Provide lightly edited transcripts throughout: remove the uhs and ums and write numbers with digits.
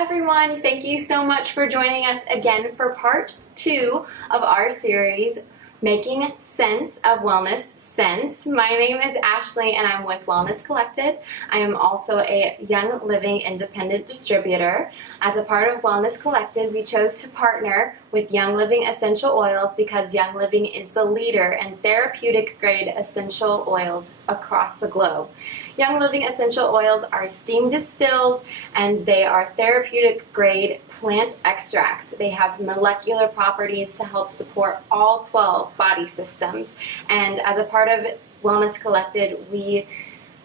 everyone, thank you so much for joining us again for part 2 of our series, Making Sense of Wellness Sense. My name is Ashlee and I'm with Wellness Collected. I am also a Young Living independent distributor. As a part of Wellness Collected, we chose to partner with Young Living essential oils because Young Living is the leader in therapeutic grade essential oils across the globe. Young Living essential oils are steam distilled and they are therapeutic grade plant extracts. They have molecular properties to help support all 12 body systems. And as a part of Wellness Collected, we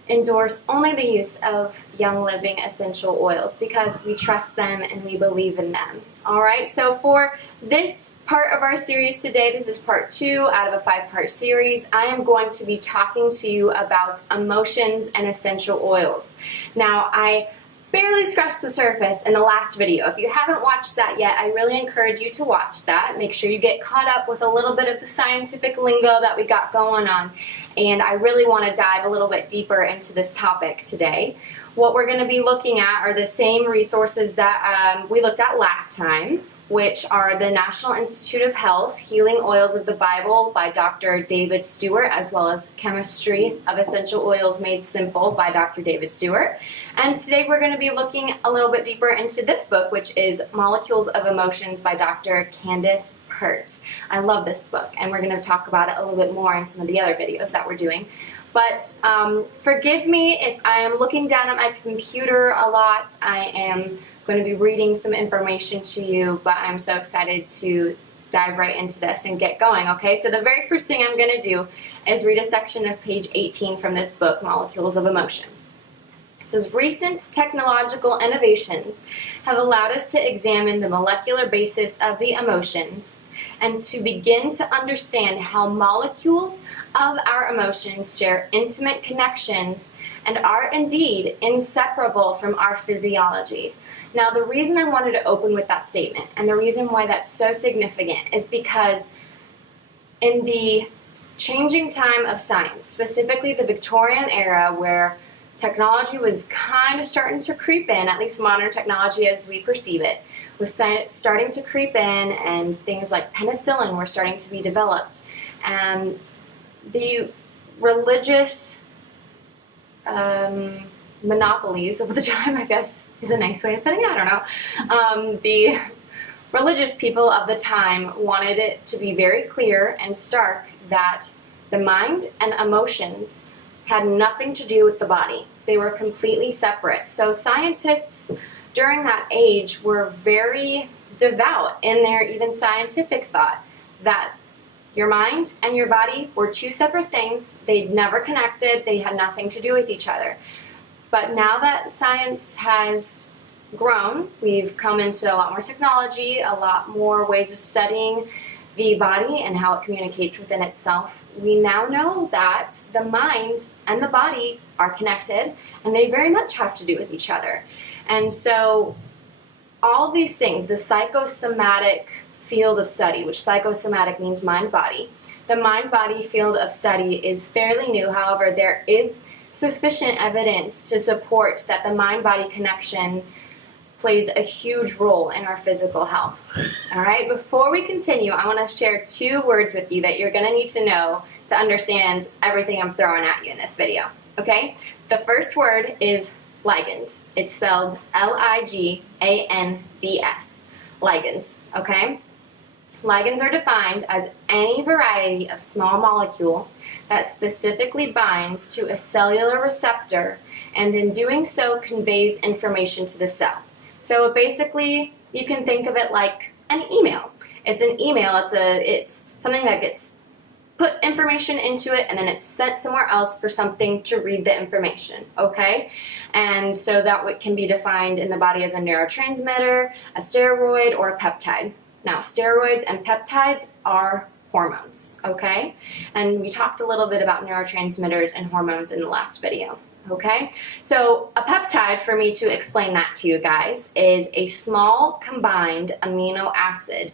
endorse only the use of Young Living essential oils because we trust them and we believe in them. Alright, so for this part of our series today, this is part 2 out of a 5-part series, I am going to be talking to you about emotions and essential oils. Now, I barely scratched the surface in the last video. If you haven't watched that yet, I really encourage you to watch that. Make sure you get caught up with a little bit of the scientific lingo that we got going on. And I really want to dive a little bit deeper into this topic today. What we're going to be looking at are the same resources that we looked at last time, which are the National Institute of Health, Healing Oils of the Bible by Dr. David Stewart, as well as Chemistry of Essential Oils Made Simple by Dr. David Stewart. And today we're going to be looking a little bit deeper into this book, which is Molecules of Emotions by Dr. Candace Pert. I love this book, and we're going to talk about it a little bit more in some of the other videos that we're doing. But forgive me if I am looking down at my computer a lot. I am going to be reading some information to you, but I'm so excited to dive right into this and get going, okay? So the very first thing I'm going to do is read a section of page 18 from this book, Molecules of Emotion. It says, recent technological innovations have allowed us to examine the molecular basis of the emotions and to begin to understand how molecules of our emotions share intimate connections and are indeed inseparable from our physiology. Now, the reason I wanted to open with that statement and the reason why that's so significant is because in the changing time of science, specifically the Victorian era where technology was kind of starting to creep in, at least modern technology as we perceive it, was starting to creep in, and things like penicillin were starting to be developed. And the religious monopolies of the time, I guess is a nice way of putting it, I don't know. The religious people of the time wanted it to be very clear and stark that the mind and emotions had nothing to do with the body. They were completely separate. So scientists during that age were very devout in their even scientific thought that your mind and your body were two separate things. They'd never connected. They had nothing to do with each other. But now that science has grown, we've come into a lot more technology, a lot more ways of studying the body and how it communicates within itself. We now know that the mind and the body are connected, and they very much have to do with each other. And so all these things, the psychosomatic field of study, which psychosomatic means mind-body, the mind-body field of study is fairly new. However, there is sufficient evidence to support that the mind-body connection plays a huge role in our physical health. All right, before we continue, I want to share 2 words with you that you're going to need to know to understand everything I'm throwing at you in this video. Okay, the first word is ligand. It's spelled L-I-G-A-N-D-S. Ligands, okay? Ligands are defined as any variety of small molecule that specifically binds to a cellular receptor and in doing so conveys information to the cell. So basically, you can think of it like an email. It's an email, it's something that gets put information into it and then it's sent somewhere else for something to read the information, okay? And so that can be defined in the body as a neurotransmitter, a steroid, or a peptide. Now, steroids and peptides are hormones, okay? And we talked a little bit about neurotransmitters and hormones in the last video, okay? So a peptide, for me to explain that to you guys, is a small combined amino acid,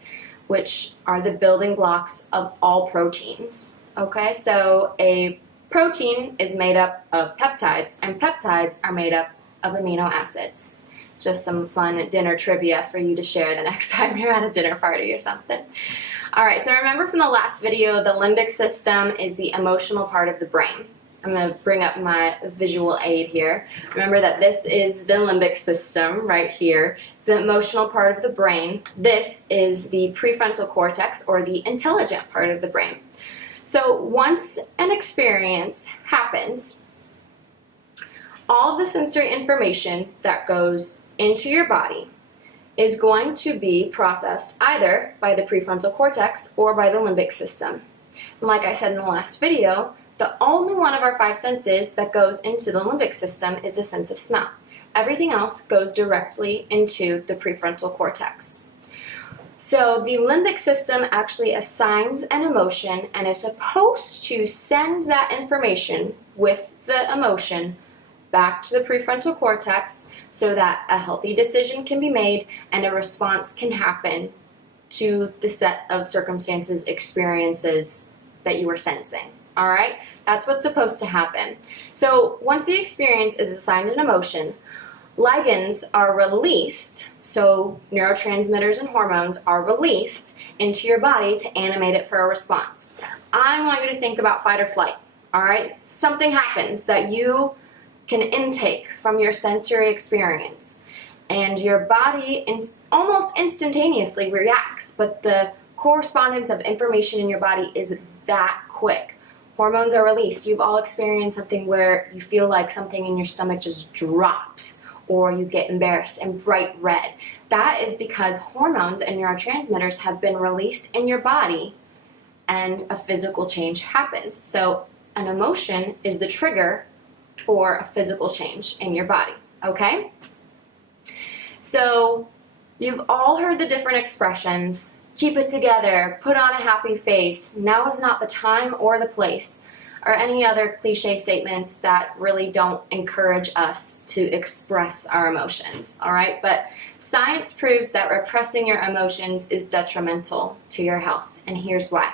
which are the building blocks of all proteins, okay? So a protein is made up of peptides, and peptides are made up of amino acids. Just some fun dinner trivia for you to share the next time you're at a dinner party or something. All right, so remember from the last video, the limbic system is the emotional part of the brain. I'm going to bring up my visual aid here. Remember that this is the limbic system right here. It's the emotional part of the brain. This is the prefrontal cortex, or the intelligent part of the brain. So once an experience happens, all of the sensory information that goes into your body is going to be processed either by the prefrontal cortex or by the limbic system. And like I said in the last video, the only one of our 5 senses that goes into the limbic system is the sense of smell. Everything else goes directly into the prefrontal cortex. So the limbic system actually assigns an emotion and is supposed to send that information with the emotion back to the prefrontal cortex so that a healthy decision can be made and a response can happen to the set of circumstances, experiences that you were sensing. All right? That's what's supposed to happen. So once the experience is assigned an emotion, ligands are released, so neurotransmitters and hormones are released into your body to animate it for a response. I want you to think about fight or flight, all right? Something happens that you can intake from your sensory experience, and your body almost instantaneously reacts, but the correspondence of information in your body is that quick. Hormones are released. You've all experienced something where you feel like something in your stomach just drops, or you get embarrassed and bright red. That is because hormones and neurotransmitters have been released in your body and a physical change happens. So an emotion is the trigger for a physical change in your body, okay? So you've all heard the different expressions. Keep it together, put on a happy face, now is not the time or the place, or any other cliche statements that really don't encourage us to express our emotions, all right? But science proves that repressing your emotions is detrimental to your health, and here's why.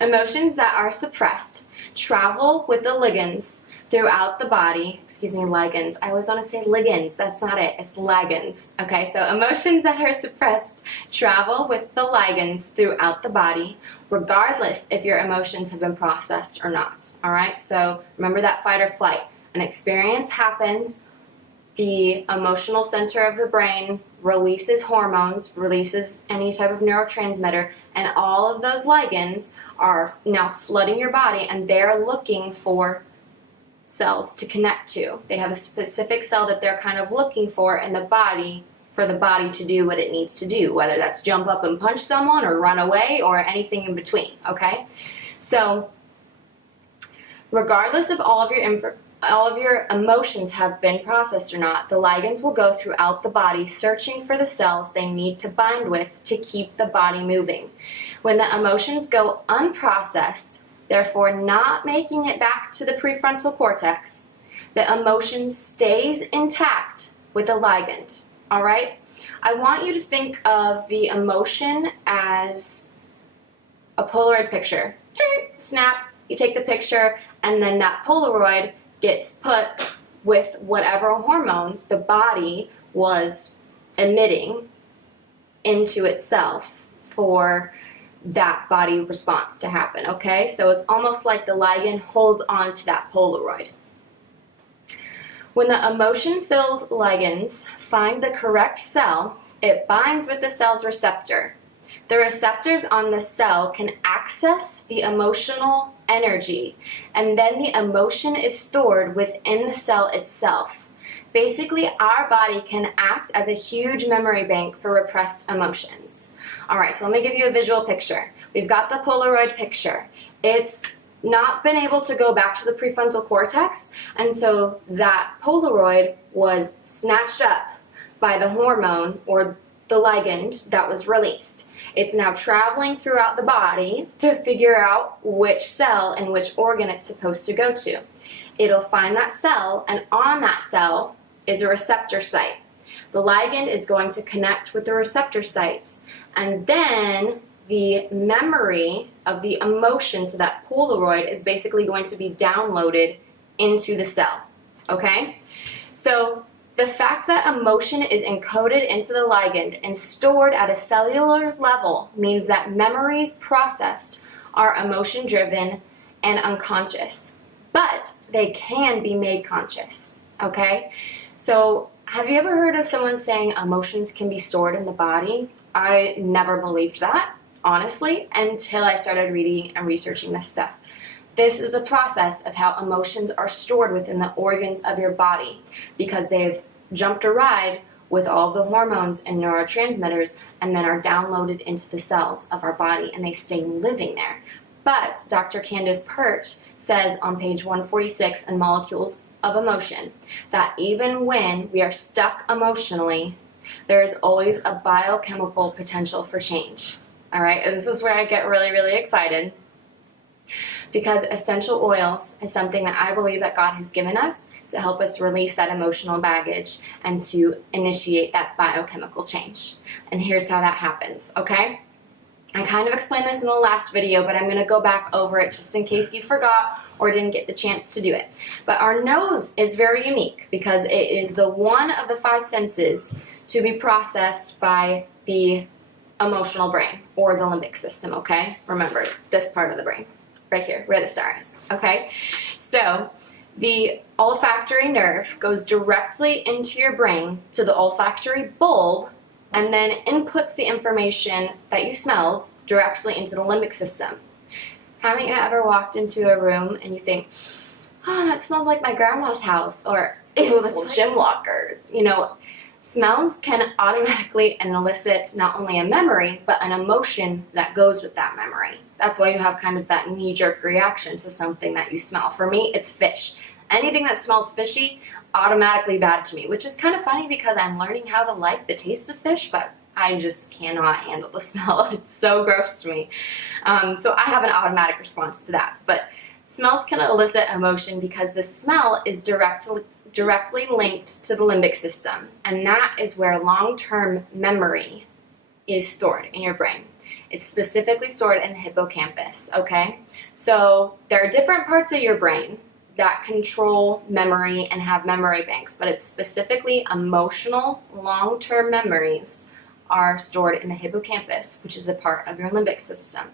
Emotions that are suppressed travel with the ligands throughout the body, ligands. I always want to say ligands, that's not it, it's ligands. Okay, so emotions that are suppressed travel with the ligands throughout the body, regardless if your emotions have been processed or not. All right, so remember that fight or flight. An experience happens, the emotional center of the brain releases hormones, releases any type of neurotransmitter, and all of those ligands are now flooding your body, and they're looking for cells to connect to. They have a specific cell that they're kind of looking for in the body, for the body to do what it needs to do, whether that's jump up and punch someone or run away or anything in between, okay? So regardless of all of your emotions have been processed or not, the ligands will go throughout the body searching for the cells they need to bind with to keep the body moving. When the emotions go unprocessed, therefore not making it back to the prefrontal cortex, the emotion stays intact with the ligand, all right? I want you to think of the emotion as a Polaroid picture. Snap, you take the picture, and then that Polaroid gets put with whatever hormone the body was emitting into itself for that body response to happen, okay? So it's almost like the ligand holds on to that Polaroid. When the emotion-filled ligands find the correct cell, it binds with the cell's receptor. The receptors on the cell can access the emotional energy, and then the emotion is stored within the cell itself. Basically, our body can act as a huge memory bank for repressed emotions. All right, so let me give you a visual picture. We've got the Polaroid picture. It's not been able to go back to the prefrontal cortex, and so that Polaroid was snatched up by the hormone or the ligand that was released. It's now traveling throughout the body to figure out which cell and which organ it's supposed to go to. It'll find that cell, and on that cell is a receptor site. The ligand is going to connect with the receptor sites, and then the memory of the emotion, so that Polaroid, is basically going to be downloaded into the cell, okay? So The fact that emotion is encoded into the ligand and stored at a cellular level means that memories processed are emotion-driven and unconscious, but they can be made conscious, okay? So have you ever heard of someone saying emotions can be stored in the body? I never believed that, honestly, until I started reading and researching this stuff. This is the process of how emotions are stored within the organs of your body because they've jumped a ride with all the hormones and neurotransmitters and then are downloaded into the cells of our body and they stay living there. But Dr. Candace Pert says on page 146 in Molecules of Emotion that even when we are stuck emotionally, there is always a biochemical potential for change. All right, and this is where I get really, really excited because essential oils is something that I believe that God has given us to help us release that emotional baggage and to initiate that biochemical change. And here's how that happens, okay? I kind of explained this in the last video, but I'm going to go back over it just in case you forgot or didn't get the chance to do it. But our nose is very unique because it is the one of the 5 senses to be processed by the emotional brain or the limbic system, okay? Remember, this part of the brain, right here, where the star is, okay? So the olfactory nerve goes directly into your brain to the olfactory bulb and then inputs the information that you smelled directly into the limbic system. Haven't you ever walked into a room and you think, oh, that smells like my grandma's house, or ew, that's like gym lockers? You know, smells can automatically elicit not only a memory, but an emotion that goes with that memory. That's why you have kind of that knee-jerk reaction to something that you smell. For me, it's fish. Anything that smells fishy, automatically bad to me, which is kind of funny because I'm learning how to like the taste of fish, but I just cannot handle the smell. It's so gross to me. So I have an automatic response to that. But smells can elicit emotion because the smell is directly linked to the limbic system, and that is where long-term memory is stored in your brain. It's specifically stored in the hippocampus, okay? So there are different parts of your brain that control memory and have memory banks, but it's specifically emotional long-term memories are stored in the hippocampus, which is a part of your limbic system.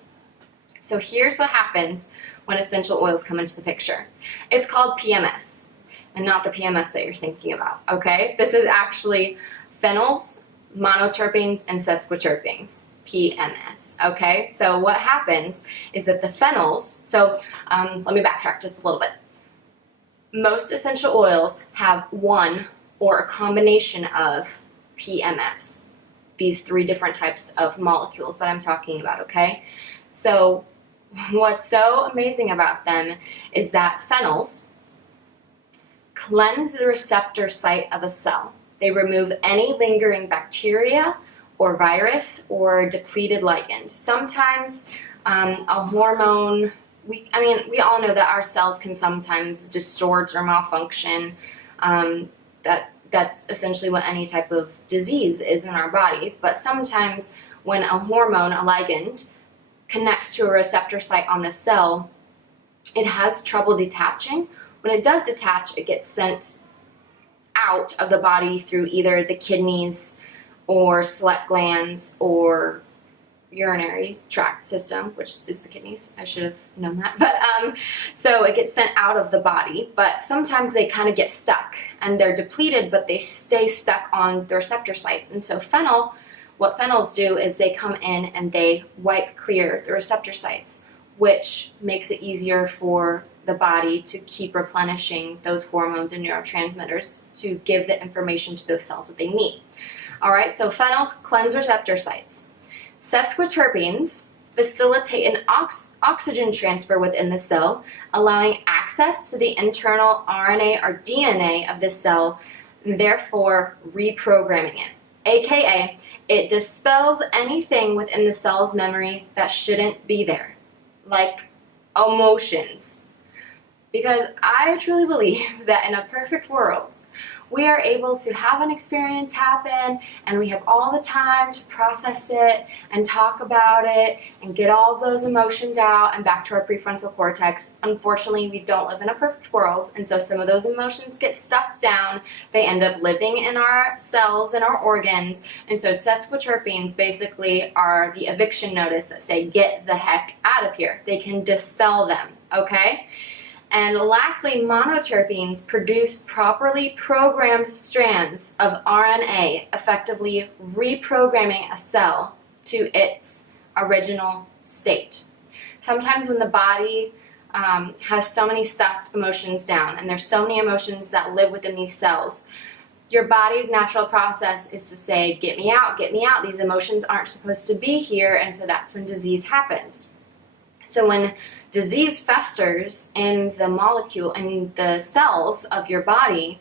So here's what happens when essential oils come into the picture. It's called PMS, and not the PMS that you're thinking about, okay? This is actually phenols, monoterpenes, and sesquiterpenes, PMS, okay? So what happens is that the phenols, so let me backtrack just a little bit. Most essential oils have one or a combination of PMS, these 3 different types of molecules that I'm talking about, okay? So what's so amazing about them is that phenols cleanse the receptor site of a cell. They remove any lingering bacteria or virus or depleted ligand. Sometimes a hormone, we all know that our cells can sometimes distort or malfunction. That's essentially what any type of disease is in our bodies. But sometimes when a hormone, a ligand, connects to a receptor site on the cell, it has trouble detaching. When it does detach, it gets sent out of the body through either the kidneys or sweat glands or urinary tract system, which is the kidneys. I should have known that. But so it gets sent out of the body, but sometimes they kind of get stuck and they're depleted, but they stay stuck on the receptor sites. And so what phenols do is they come in and they wipe clear the receptor sites, which makes it easier for the body to keep replenishing those hormones and neurotransmitters to give the information to those cells that they need. All right, so phenols cleanse receptor sites. Sesquiterpenes facilitate an oxygen transfer within the cell, allowing access to the internal RNA or DNA of the cell, therefore reprogramming it. AKA, it dispels anything within the cell's memory that shouldn't be there, like emotions. Because I truly believe that in a perfect world, we are able to have an experience happen and we have all the time to process it and talk about it and get all of those emotions out and back to our prefrontal cortex. Unfortunately, we don't live in a perfect world, and so some of those emotions get stuffed down. They end up living in our cells and our organs, and so sesquiterpenes basically are the eviction notice that say, get the heck out of here. They can dispel them, okay? And lastly, monoterpenes produce properly programmed strands of RNA, effectively reprogramming a cell to its original state. Sometimes when the body has so many stuffed emotions down, and there's so many emotions that live within these cells, your body's natural process is to say, get me out, these emotions aren't supposed to be here, and so that's when disease happens. So when disease festers in the molecule, in the cells of your body,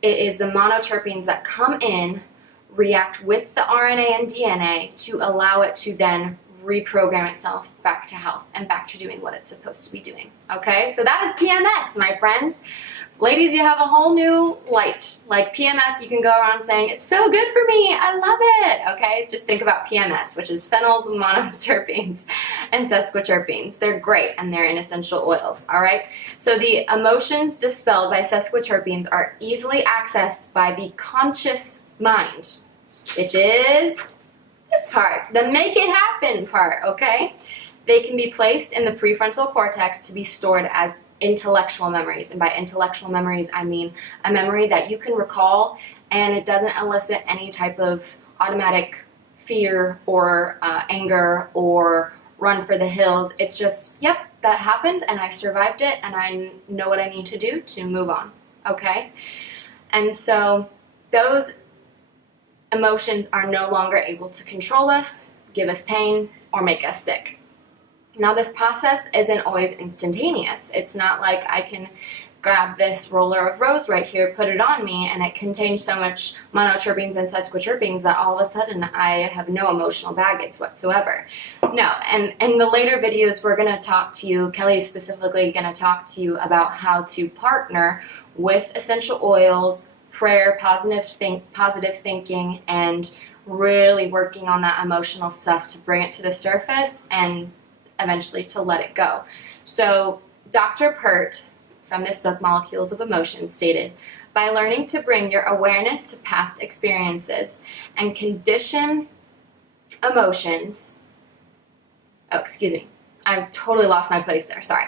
it is the monoterpenes that come in, react with the RNA and DNA to allow it to then reprogram itself back to health and back to doing what it's supposed to be doing. Okay, so that is PMS, my friends. Ladies, you have a whole new light. Like PMS, you can go around saying, it's so good for me, I love it, okay? Just think about PMS, which is phenols, monoterpenes, and sesquiterpenes. They're great, and they're in essential oils, all right? So the emotions dispelled by sesquiterpenes are easily accessed by the conscious mind, which is this part, the make it happen part, okay? They can be placed in the prefrontal cortex to be stored as intellectual memories. And by intellectual memories, I mean a memory that you can recall and it doesn't elicit any type of automatic fear or anger or run for the hills. It's just, yep, that happened and I survived it and I know what I need to do to move on, okay? And so those emotions are no longer able to control us, give us pain, or make us sick. Now, this process isn't always instantaneous. It's not like I can grab this roller of rose right here, put it on me, and it contains so much monoterpenes and sesquiterpenes that all of a sudden I have no emotional baggage whatsoever. No, and in the later videos we're going to talk to you, Kelly's specifically going to talk to you about how to partner with essential oils, prayer, positive thinking, and really working on that emotional stuff to bring it to the surface and eventually to let it go. So Dr. Pert, from this book, Molecules of Emotion, stated, by learning to bring your awareness to past experiences and condition emotions, I've totally lost my place there, sorry.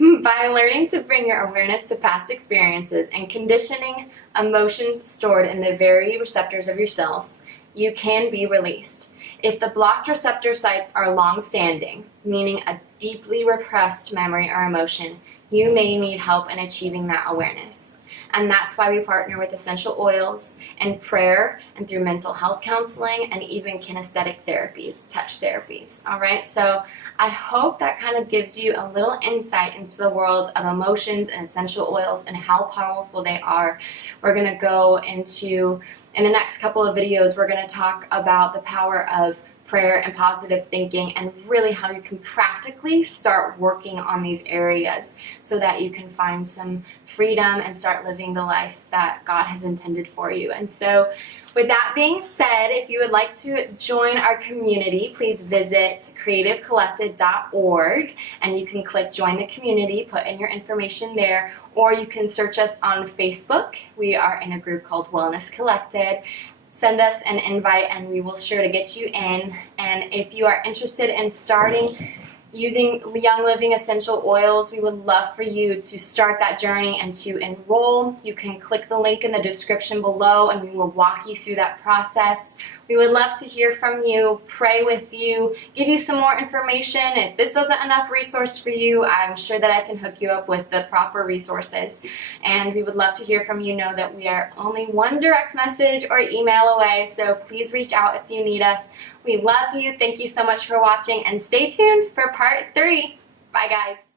By learning to bring your awareness to past experiences and conditioning emotions stored in the very receptors of your cells, you can be released. If the blocked receptor sites are long-standing, meaning a deeply repressed memory or emotion, you may need help in achieving that awareness. And that's why we partner with essential oils and prayer and through mental health counseling and even kinesthetic therapies, touch therapies, all right? So I hope that kind of gives you a little insight into the world of emotions and essential oils and how powerful they are. We're going to go into, in the next couple of videos, we're going to talk about the power of prayer and positive thinking and really how you can practically start working on these areas so that you can find some freedom and start living the life that God has intended for you. And so with that being said, if you would like to join our community, please visit creativecollected.org and you can click join the community, put in your information there, or you can search us on Facebook. We are in a group called Wellness Collected. Send us an invite and we will sure to get you in. And if you are interested in starting using Young Living essential oils, we would love for you to start that journey and to enroll. You can click the link in the description below and we will walk you through that process. We would love to hear from you, pray with you, give you some more information. If this wasn't enough resource for you, I'm sure that I can hook you up with the proper resources. And we would love to hear from you. Know that we are only one direct message or email away, so please reach out if you need us. We love you. Thank you so much for watching and stay tuned for part 3. Bye guys.